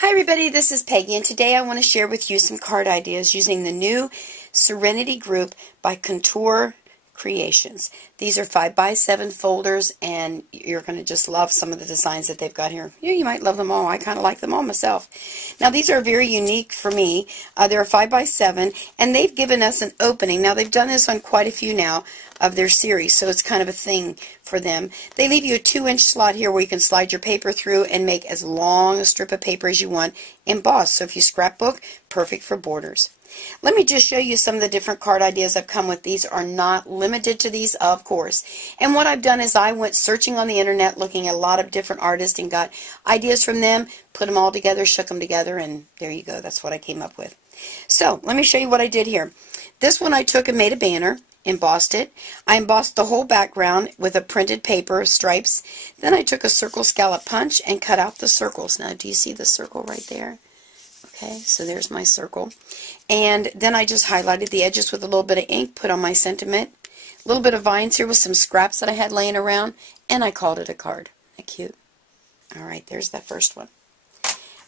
Hi everybody, this is Peggy, and today I want to share with you some card ideas using the new Serenity group by Couture Creations. These are 5x7 folders, and you're going to just love some of the designs that they've got here. You might love them all. I kind of like them all myself. Now these are very unique for me. They're a 5x7, and they've given us an opening. Now they've done this on quite a few now of their series, so it's kind of a thing for them. They leave you a 2-inch slot here where you can slide your paper through and make as long a strip of paper as you want embossed. So if you scrapbook, perfect for borders. Let me just show you some of the different card ideas that come with these. Are not limited to these, of course. And what I've done is I went searching on the internet, looking at a lot of different artists and got ideas from them, put them all together, shook them together, and there you go. That's what I came up with. So let me show you what I did here. This one I took and made a banner, embossed it. I embossed the whole background with a printed paper, stripes. Then I took a circle scallop punch and cut out the circles. Now do you see the circle right there? Okay, so there's my circle. And then I just highlighted the edges with a little bit of ink, put on my sentiment. A little bit of vines here with some scraps that I had laying around, and I called it a card. Isn't that cute? Alright, there's that first one.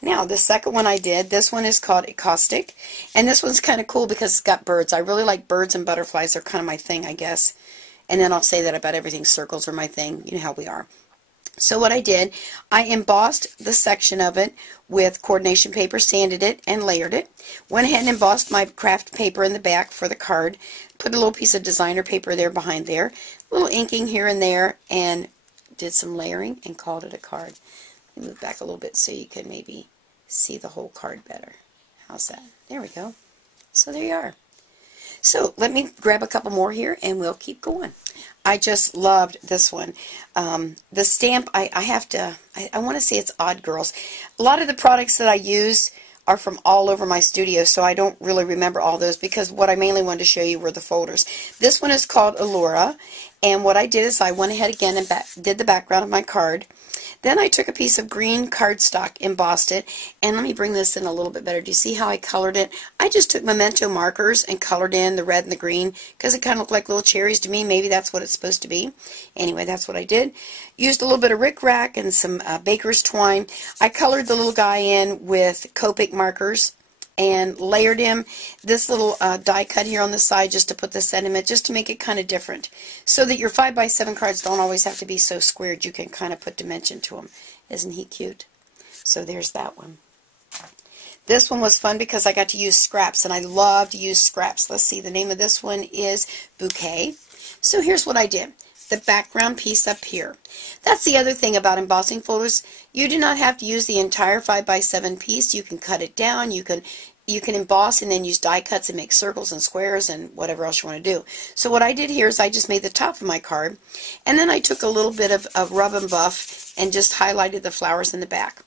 Now, the second one I did, this one is called Encaustic, and this one's kind of cool because it's got birds. I really like birds and butterflies. They're kind of my thing, I guess. And then I'll say that about everything. Circles are my thing. You know how we are. So what I did, I embossed the section of it with coordination paper, sanded it, and layered it. Went ahead and embossed my craft paper in the back for the card. Put a little piece of designer paper there behind there. A little inking here and there, and did some layering and called it a card. Let me move back a little bit so you can maybe see the whole card better. How's that? There we go. So there you are. So let me grab a couple more here and we'll keep going. I just loved this one. The stamp, I want to say it's Odd Girls. A lot of the products that I use are from all over my studio, so I don't really remember all those because what I mainly wanted to show you were the folders. This one is called Alora, and what I did is I went ahead again and did the background of my card. Then I took a piece of green cardstock, embossed it, and let me bring this in a little bit better. Do you see how I colored it? I just took Memento markers and colored in the red and the green because it kind of looked like little cherries to me. Maybe that's what it's supposed to be. Anyway, that's what I did. Used a little bit of rickrack and some baker's twine. I colored the little guy in with Copic markers and layered him. This little die cut here on the side just to put the sentiment, just to make it kind of different. So that your 5x7 cards don't always have to be so squared. You can kind of put dimension to them. Isn't he cute? So there's that one. This one was fun because I got to use scraps, and I love to use scraps. Let's see, the name of this one is Bouquet. So here's what I did. The background piece up here. That's the other thing about embossing folders. You do not have to use the entire 5x7 piece. You can cut it down. You can emboss and then use die cuts and make circles and squares and whatever else you want to do. So what I did here is I just made the top of my card, and then I took a little bit of rub and buff and just highlighted the flowers in the back.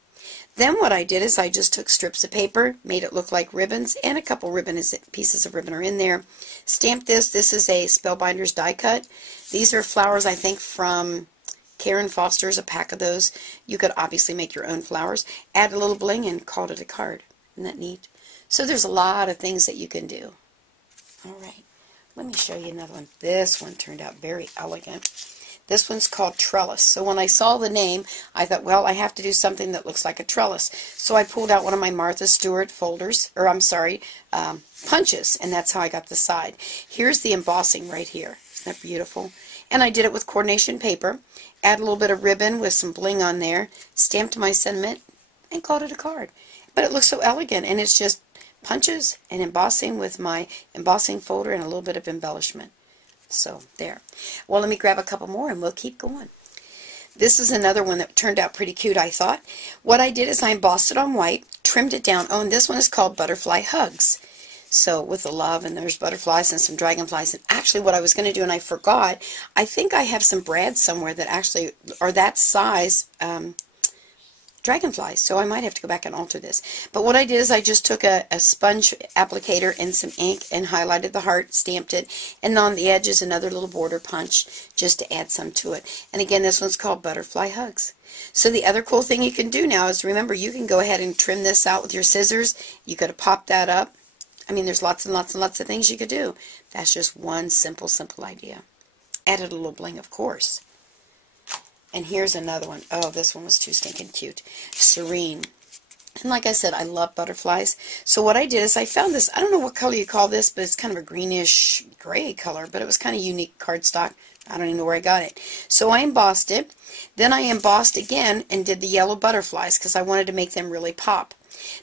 Then what I did is I just took strips of paper, made it look like ribbons, and a couple pieces of ribbon are in there. Stamped this. This is a Spellbinders die cut. These are flowers, I think, from Karen Foster's, a pack of those. You could obviously make your own flowers. Add a little bling and called it a card. Isn't that neat? So there's a lot of things that you can do. All right, let me show you another one. This one turned out very elegant. This one's called Trellis. So when I saw the name, I thought, well, I have to do something that looks like a trellis. So I pulled out one of my Martha Stewart folders, or I'm sorry, punches, and that's how I got the side. Here's the embossing right here. Isn't that beautiful? And I did it with coordination paper. Add a little bit of ribbon with some bling on there. Stamped my sentiment and called it a card. But it looks so elegant, and it's just punches and embossing with my embossing folder and a little bit of embellishment. So there. Well, let me grab a couple more and we'll keep going. This is another one that turned out pretty cute, I thought. What I did is I embossed it on white, trimmed it down. Oh, and this one is called Butterfly Hugs. So with the love, and there's butterflies and some dragonflies. And actually what I was going to do, and I forgot, I think I have some brads somewhere that actually are that size dragonflies, so I might have to go back and alter this. But what I did is I just took a sponge applicator and some ink and highlighted the heart, stamped it, and on the edges another little border punch just to add some to it. And again, this one's called Butterfly Hugs. So the other cool thing you can do now is, remember, you can go ahead and trim this out with your scissors. You could have popped that up. I mean, there's lots and lots and lots of things you could do. That's just one simple idea. Added a little bling, of course. And here's another one. Oh, this one was too stinking cute. Serene. And like I said, I love butterflies. So what I did is I found this, I don't know what color you call this, but it's kind of a greenish gray color, but it was kind of unique cardstock. I don't even know where I got it. So I embossed it. Then I embossed again and did the yellow butterflies because I wanted to make them really pop.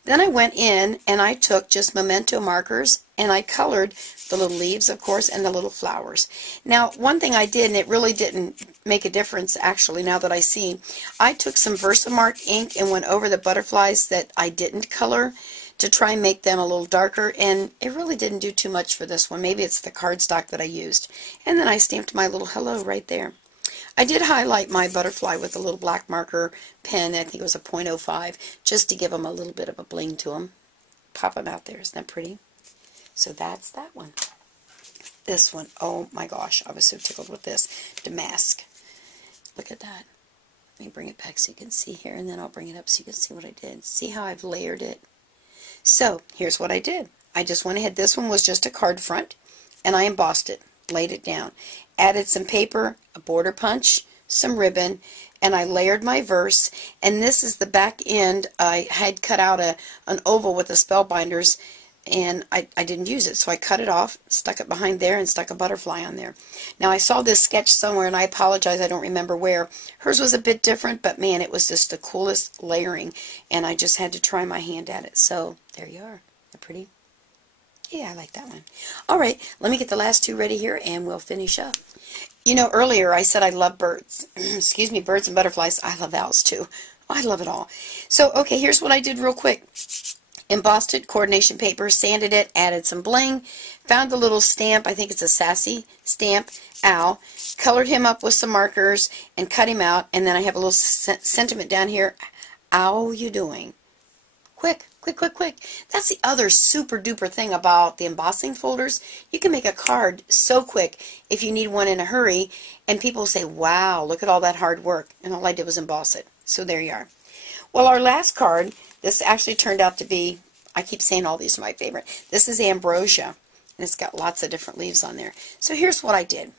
Then I went in and I took just memento markers and I colored the little leaves, of course, and the little flowers. Now, one thing I did, and it really didn't make a difference actually now that I see, I took some Versamark ink and went over the butterflies that I didn't color to try and make them a little darker, and it really didn't do too much for this one. Maybe it's the cardstock that I used. And then I stamped my little hello right there. I did highlight my butterfly with a little black marker pen. I think it was a .05, just to give them a little bit of a bling to them. Pop them out there. Isn't that pretty? So that's that one. This one, oh my gosh, I was so tickled with this. Damask. Look at that. Let me bring it back so you can see here, and then I'll bring it up so you can see what I did. See how I've layered it? So, here's what I did. I just went ahead. This one was just a card front, and I embossed it, laid it down. Added some paper, a border punch, some ribbon, and I layered my verse. And this is the back end. I had cut out an oval with the spellbinders, and I didn't use it, so I cut it off, stuck it behind there, and stuck a butterfly on there. Now, I saw this sketch somewhere, and I apologize, I don't remember where. Hers was a bit different, but man, it was just the coolest layering, and I just had to try my hand at it. So, there you are. They're pretty. Yeah, I like that one. All right, let me get the last two ready here, and we'll finish up. You know, earlier I said I love birds. Excuse me, birds and butterflies. I love owls, too. I love it all. So, okay, here's what I did real quick. Embossed it, coordination paper, sanded it, added some bling, found the little stamp, I think it's a sassy stamp, owl, colored him up with some markers, and cut him out, and then I have a little sentiment down here, owl you doing? Quick, quick, quick, quick. That's the other super duper thing about the embossing folders. You can make a card so quick if you need one in a hurry, and people say, wow, look at all that hard work, and all I did was emboss it. So there you are. Well, our last card, this actually turned out to be, I keep saying all these are my favorite. This is Ambrosia, and it's got lots of different leaves on there. So here's what I did.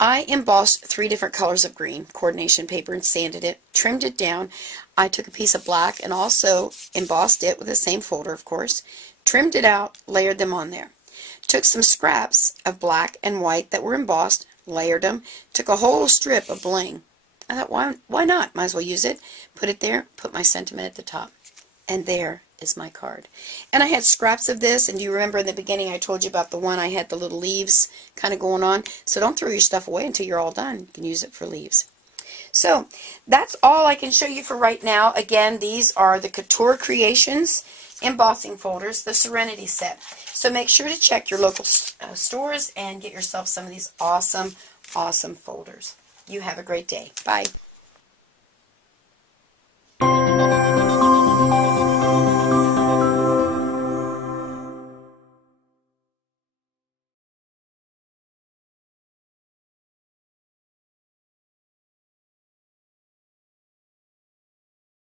I embossed 3 different colors of green, coordination paper, and sanded it, trimmed it down. I took a piece of black and also embossed it with the same folder, of course, trimmed it out, layered them on there. Took some scraps of black and white that were embossed, layered them, took a whole strip of bling. I thought, why not? Might as well use it. Put it there, put my sentiment at the top. And there is my card. And I had scraps of this, and do you remember in the beginning I told you about the one I had the little leaves kind of going on? So don't throw your stuff away until you're all done. You can use it for leaves. So that's all I can show you for right now. Again, these are the Couture Creations embossing folders, the Serenity set. So make sure to check your local stores and get yourself some of these awesome, awesome folders. You have a great day. Bye.